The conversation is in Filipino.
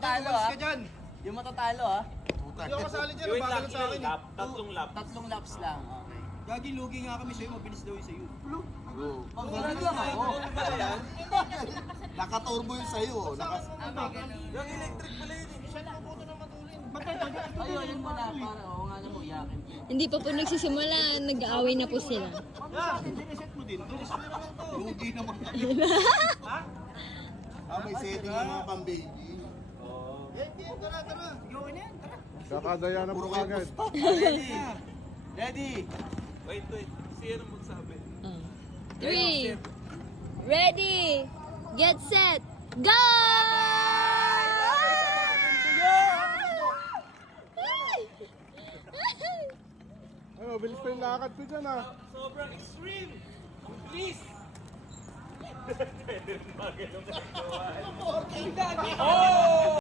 matatalo ha. Yung matatalo ha. Hindi ako kasali dyan, Wait lang, bagal sa akin. tatlong lap. Tatlong laps lang. Okay. Gagi, lugi nga kami sa'yo, mabilis daw yung sa'yo. Pag-ulan lang ako. Naka-turbo yung sa'yo. Yung electric pala yun eh. Siya nakabuto ng matulin. Ayun, yun mo na. Para, oo nga na mo, iyakin. Hindi pa po nagsisimula, nag-aaway na po sila. Diniset mo din. Diniset mo naman to. Lugi naman kayo. May setting ng mga pang-baby. Tara. Gawin na yan, tara. Kakadaya na po agad. Ready? Ready? Wait. Siya nang magsabi. 3, ready, get set, go! Ay, mabilis pa yung lakad ko dyan ah. Sobrang extreme! Ang bilis! Pwede rin mga ganun. Oh!